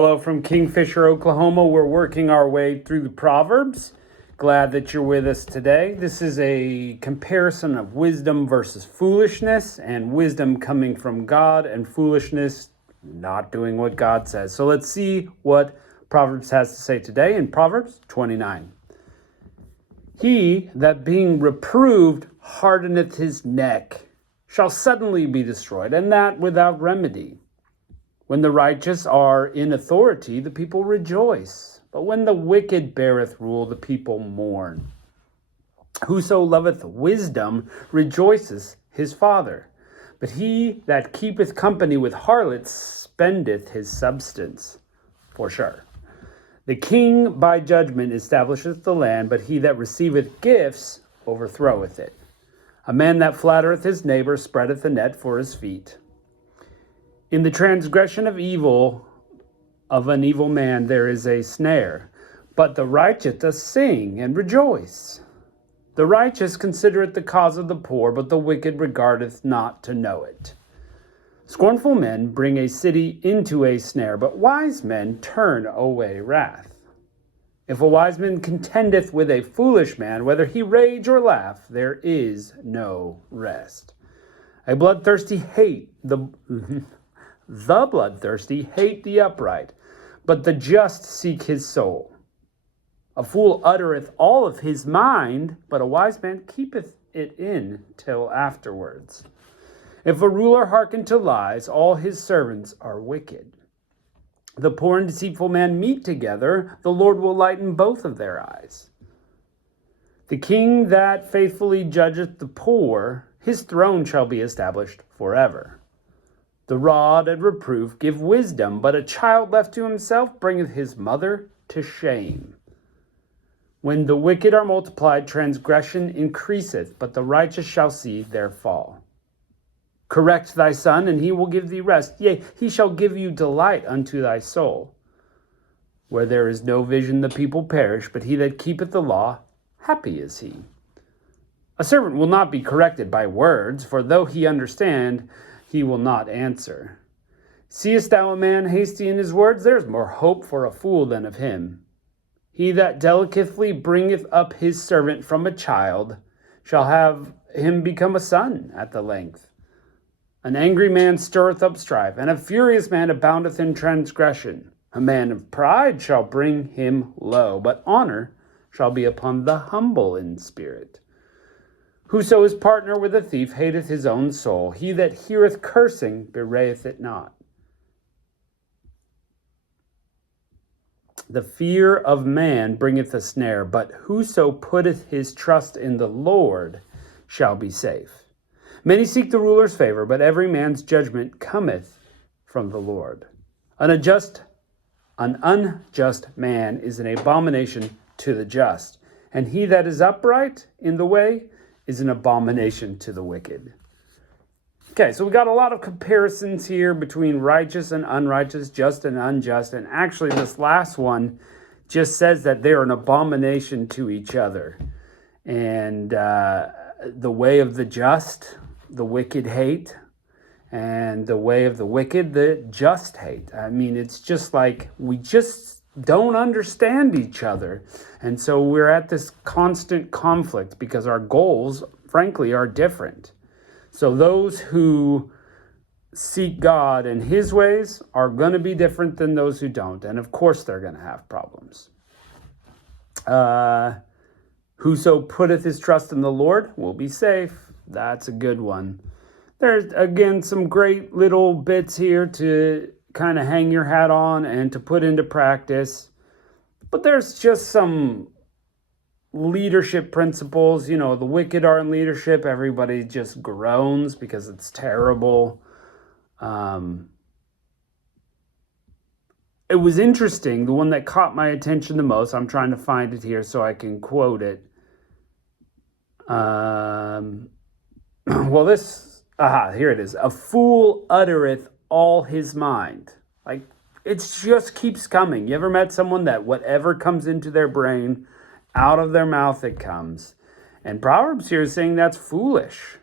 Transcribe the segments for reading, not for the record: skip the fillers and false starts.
Hello from Kingfisher, Oklahoma. We're working our way through the Proverbs. Glad that you're with us today. This is a comparison of wisdom versus foolishness, and wisdom coming from God and foolishness not doing what God says. So let's see what Proverbs has to say today in Proverbs 29. He that being reproved hardeneth his neck shall suddenly be destroyed, and that without remedy. When the righteous are in authority, the people rejoice. But when the wicked beareth rule, the people mourn. Whoso loveth wisdom rejoiceth his father. But he that keepeth company with harlots spendeth his substance. For sure. The king by judgment establisheth the land, but he that receiveth gifts overthroweth it. A man that flattereth his neighbor spreadeth a net for his feet. In the transgression of an evil man there is a snare, but the righteous does sing and rejoice. The righteous considereth the cause of the poor, but the wicked regardeth not to know it. Scornful men bring a city into a snare, but wise men turn away wrath. If a wise man contendeth with a foolish man, whether he rage or laugh, there is no rest. A bloodthirsty hate The bloodthirsty hate the upright, but the just seek his soul. A fool uttereth all of his mind, but a wise man keepeth it in till afterwards. If a ruler hearken to lies, all his servants are wicked. The poor and deceitful man meet together, the Lord will lighten both of their eyes. The king that faithfully judgeth the poor, his throne shall be established forever. The rod and reproof give wisdom, but a child left to himself bringeth his mother to shame. When the wicked are multiplied, transgression increaseth, but the righteous shall see their fall. Correct thy son, and he will give thee rest. Yea, he shall give you delight unto thy soul. Where there is no vision, the people perish, but he that keepeth the law, happy is he. A servant will not be corrected by words, for though he understand, he will not answer. Seest thou a man hasty in his words? There is more hope for a fool than of him. He that delicately bringeth up his servant from a child shall have him become a son at the length. An angry man stirreth up strife, and a furious man aboundeth in transgression. A man of pride shall bring him low, but honor shall be upon the humble in spirit. Whoso is partner with a thief hateth his own soul. He that heareth cursing bewrayeth it not. The fear of man bringeth a snare, but whoso putteth his trust in the Lord shall be safe. Many seek the ruler's favor, but every man's judgment cometh from the Lord. An unjust man is an abomination to the just, and he that is upright in the way is an abomination to the wicked. Okay, so we got a lot of comparisons here between righteous and unrighteous, just and unjust, and actually this last one just says that they're an abomination to each other. And the way of the just, the wicked hate, and the way of the wicked, the just hate. I mean, it's just like we just don't understand each other. And so we're at this constant conflict because our goals, frankly, are different. So those who seek God and his ways are going to be different than those who don't. And of course, they're going to have problems. Whoso putteth his trust in the Lord will be safe. That's a good one. There's, again, some great little bits here to kind of hang your hat on and to put into practice. But there's just some leadership principles. You know, the wicked are in leadership. Everybody just groans because it's terrible. It was interesting. The one that caught my attention the most, I'm trying to find it here so I can quote it. Here it is. A fool uttereth all his mind. Like, it just keeps coming. You ever met someone that whatever comes into their brain, out of their mouth it comes? And Proverbs here is saying that's foolish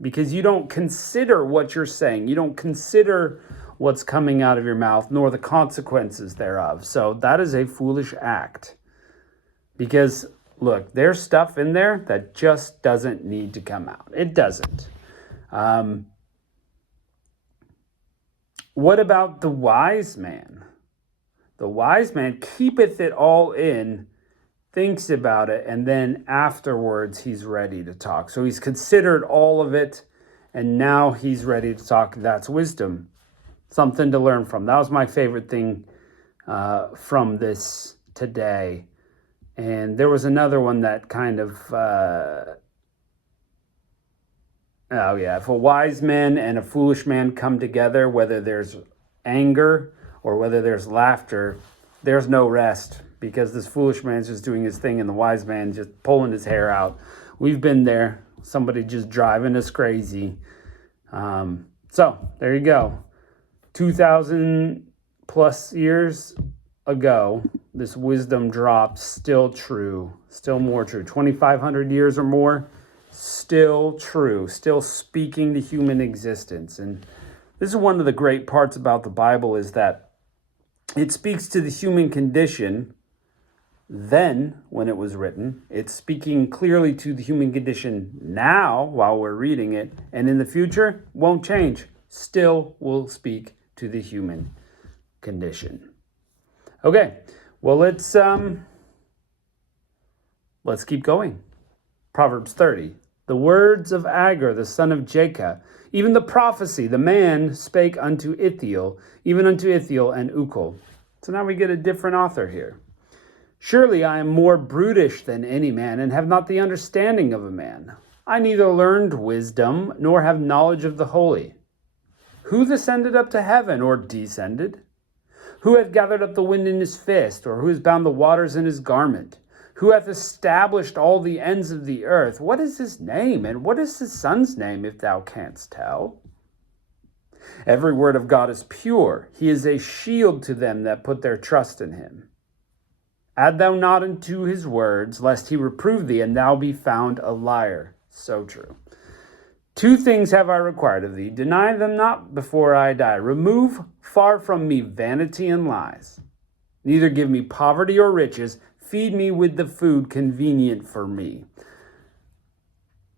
because you don't consider what you're saying. You don't consider what's coming out of your mouth, nor the consequences thereof. So that is a foolish act. Because, look, there's stuff in there that just doesn't need to come out. It doesn't. What about the wise man? The wise man keepeth it all in, thinks about it, and then afterwards he's ready to talk. So he's considered all of it, and now he's ready to talk. That's wisdom. Something to learn from. That was my favorite thing from this today. And there was another one that kind of, if a wise man and a foolish man come together, whether there's anger or whether there's laughter, there's no rest, because this foolish man's just doing his thing and the wise man just pulling his hair out. We've been there. Somebody just driving us crazy. So there you go. 2,000 plus years ago, this wisdom dropped, still true, still more true. 2,500 years or more, still true, still speaking to human existence. And this is one of the great parts about the Bible, is that it speaks to the human condition then when it was written. It's speaking clearly to the human condition now while we're reading it, and in the future won't change. Still will speak to the human condition. Okay, well, let's keep going. Proverbs 30. The words of Agur, the son of Jacob, even the prophecy, the man spake unto Ithiel, even unto Ithiel and Ukal. So now we get a different author here. Surely I am more brutish than any man, and have not the understanding of a man. I neither learned wisdom, nor have knowledge of the holy. Who ascended up to heaven, or descended? Who hath gathered up the wind in his fist, or who has bound the waters in his garment? Who hath established all the ends of the earth? What is his name, and what is his son's name, if thou canst tell? Every word of God is pure. He is a shield to them that put their trust in him. Add thou not unto his words, lest he reprove thee, and thou be found a liar. So true. 2 things have I required of thee. Deny them not before I die. Remove far from me vanity and lies. Neither give me poverty or riches. Feed me with the food convenient for me.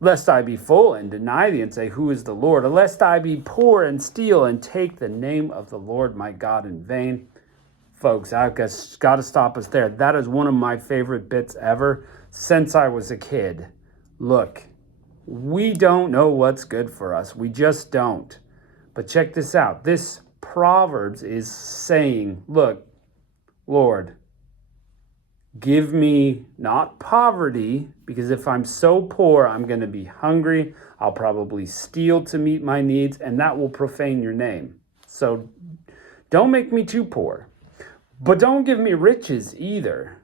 Lest I be full and deny thee and say, who is the Lord? Or lest I be poor and steal and take the name of the Lord my God in vain. Folks, I've got to stop us there. That is one of my favorite bits ever since I was a kid. Look, we don't know what's good for us. We just don't. But check this out. This Proverbs is saying, look, Lord, give me not poverty, because if I'm so poor, I'm going to be hungry. I'll probably steal to meet my needs, and that will profane your name. So don't make me too poor. But don't give me riches either,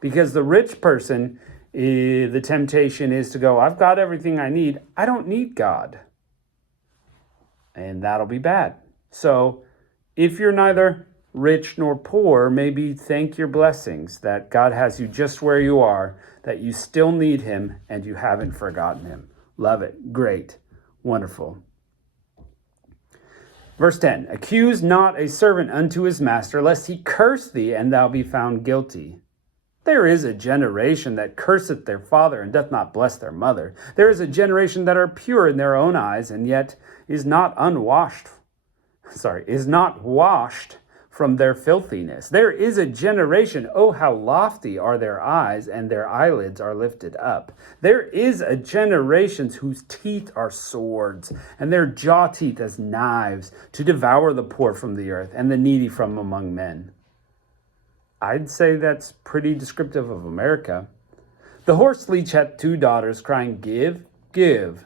because the rich person, the temptation is to go, I've got everything I need. I don't need God. And that'll be bad. So if you're neither rich nor poor, maybe thank your blessings that God has you just where you are, that you still need him and you haven't forgotten him. Love it. Great. Wonderful. Verse 10, accuse not a servant unto his master, lest he curse thee, and thou be found guilty. There is a generation that curseth their father, and doth not bless their mother. There is a generation that are pure in their own eyes, and yet is not washed from their filthiness. There is a generation, oh, how lofty are their eyes, and their eyelids are lifted up. There is a generation whose teeth are swords, and their jaw teeth as knives, to devour the poor from the earth, and the needy from among men. I'd say that's pretty descriptive of America. The horse leech hath 2 daughters, crying, give, give.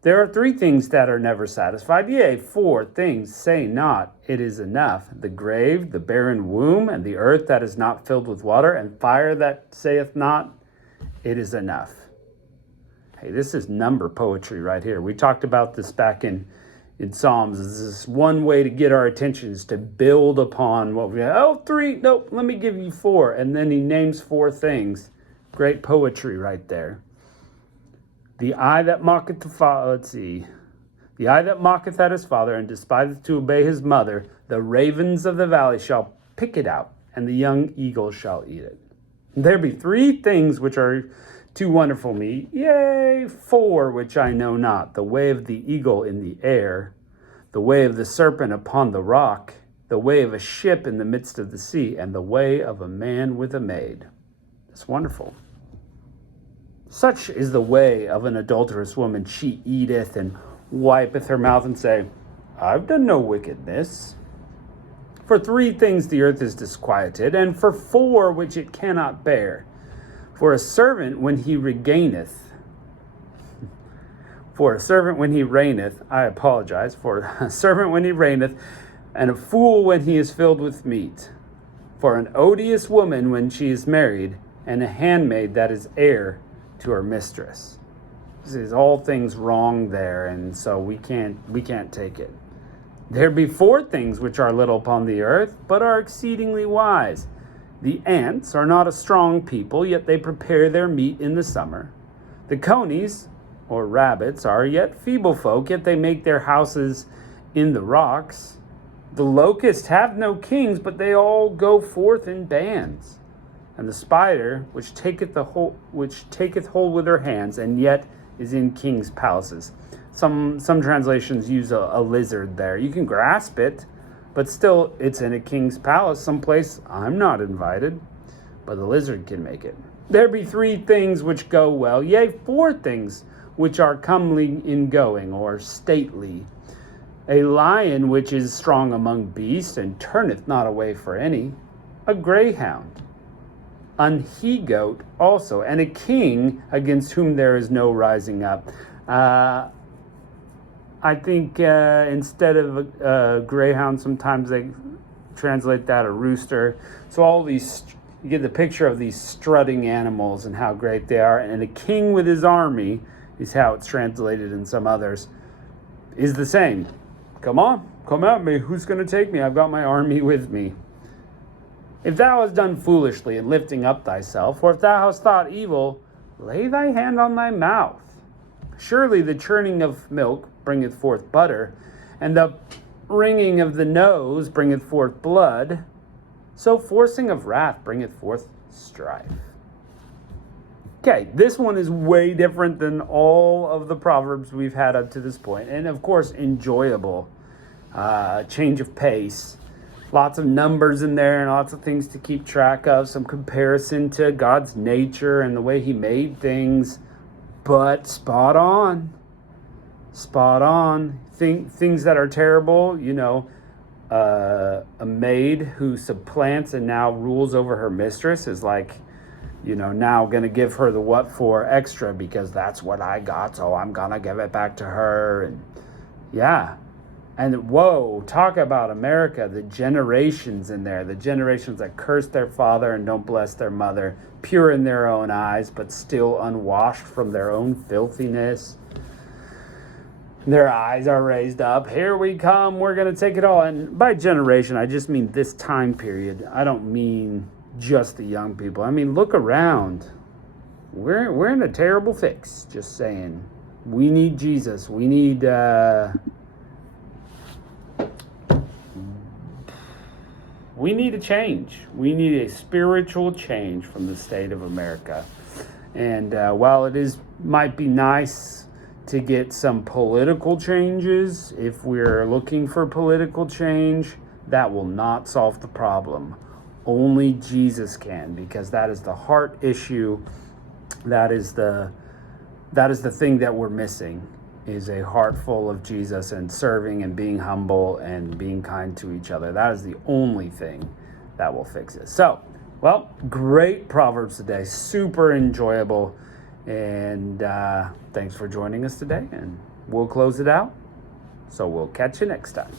There are 3 things that are never satisfied, yea, 4 things say not, it is enough. The grave, the barren womb, and the earth that is not filled with water, and fire that saith not, it is enough. Hey, this is number poetry right here. We talked about this back in Psalms. This is one way to get our attention, is to build upon what we have. Oh, 3, nope, let me give you 4. And then he names 4 things. Great poetry right there. The eye that mocketh the father, let's see. The eye that mocketh at his father and despiseth to obey his mother, the ravens of the valley shall pick it out, and the young eagle shall eat it. There be 3 things which are too wonderful me, yea, 4 which I know not, the way of the eagle in the air, the way of the serpent upon the rock, the way of a ship in the midst of the sea, and the way of a man with a maid. It's wonderful. Such is the way of an adulterous woman. She eateth and wipeth her mouth and say, I've done no wickedness. For 3 things the earth is disquieted, and for 4 which it cannot bear. For a servant when he reigneth, for a servant when he reigneth, and a fool when he is filled with meat. For an odious woman when she is married, and a handmaid that is heir to her mistress. This is all things wrong there, and so we can't take it. There be 4 things which are little upon the earth, but are exceedingly wise. The ants are not a strong people, yet they prepare their meat in the summer. The conies, or rabbits, are yet feeble folk, yet they make their houses in the rocks. The locusts have no kings, but they all go forth in bands. And the spider, which taketh hold with her hands, and yet is in kings' palaces. Some translations use a lizard there. You can grasp it, but still it's in a king's palace, someplace I'm not invited, but the lizard can make it. There be 3 things which go well, yea, 4 things which are comely in going, or stately. A lion which is strong among beasts, and turneth not away for any. A greyhound. An he-goat also, and a king against whom there is no rising up. I think instead of a greyhound, sometimes they translate that a rooster. So all these, you get the picture of these strutting animals and how great they are. And a king with his army is how it's translated in some others, is the same. Come on, come at me. Who's going to take me? I've got my army with me. If thou hast done foolishly in lifting up thyself, or if thou hast thought evil, lay thy hand on thy mouth. Surely the churning of milk bringeth forth butter, and the wringing of the nose bringeth forth blood. So forcing of wrath bringeth forth strife. Okay, this one is way different than all of the Proverbs we've had up to this point. And of course, enjoyable. Change of pace. Lots of numbers in there and lots of things to keep track of. Some comparison to God's nature and the way he made things. But spot on. Spot on. Things that are terrible, a maid who supplants and now rules over her mistress is like, now going to give her the what for extra because that's what I got, so I'm going to give it back to her. And yeah. And whoa, talk about America, the generations in there, the generations that curse their father and don't bless their mother, pure in their own eyes, but still unwashed from their own filthiness. Their eyes are raised up. Here we come. We're going to take it all. And by generation, I just mean this time period. I don't mean just the young people. I mean, look around. We're in a terrible fix. Just saying. We need Jesus. We need a change. We need a spiritual change from the state of America. And while it might be nice to get some political changes, if we're looking for political change, that will not solve the problem. Only Jesus can, because that is the heart issue. That is the thing that we're missing, is a heart full of Jesus and serving and being humble and being kind to each other. That is the only thing that will fix it. So, well, great Proverbs today. Super enjoyable. And thanks for joining us today. And we'll close it out. So we'll catch you next time.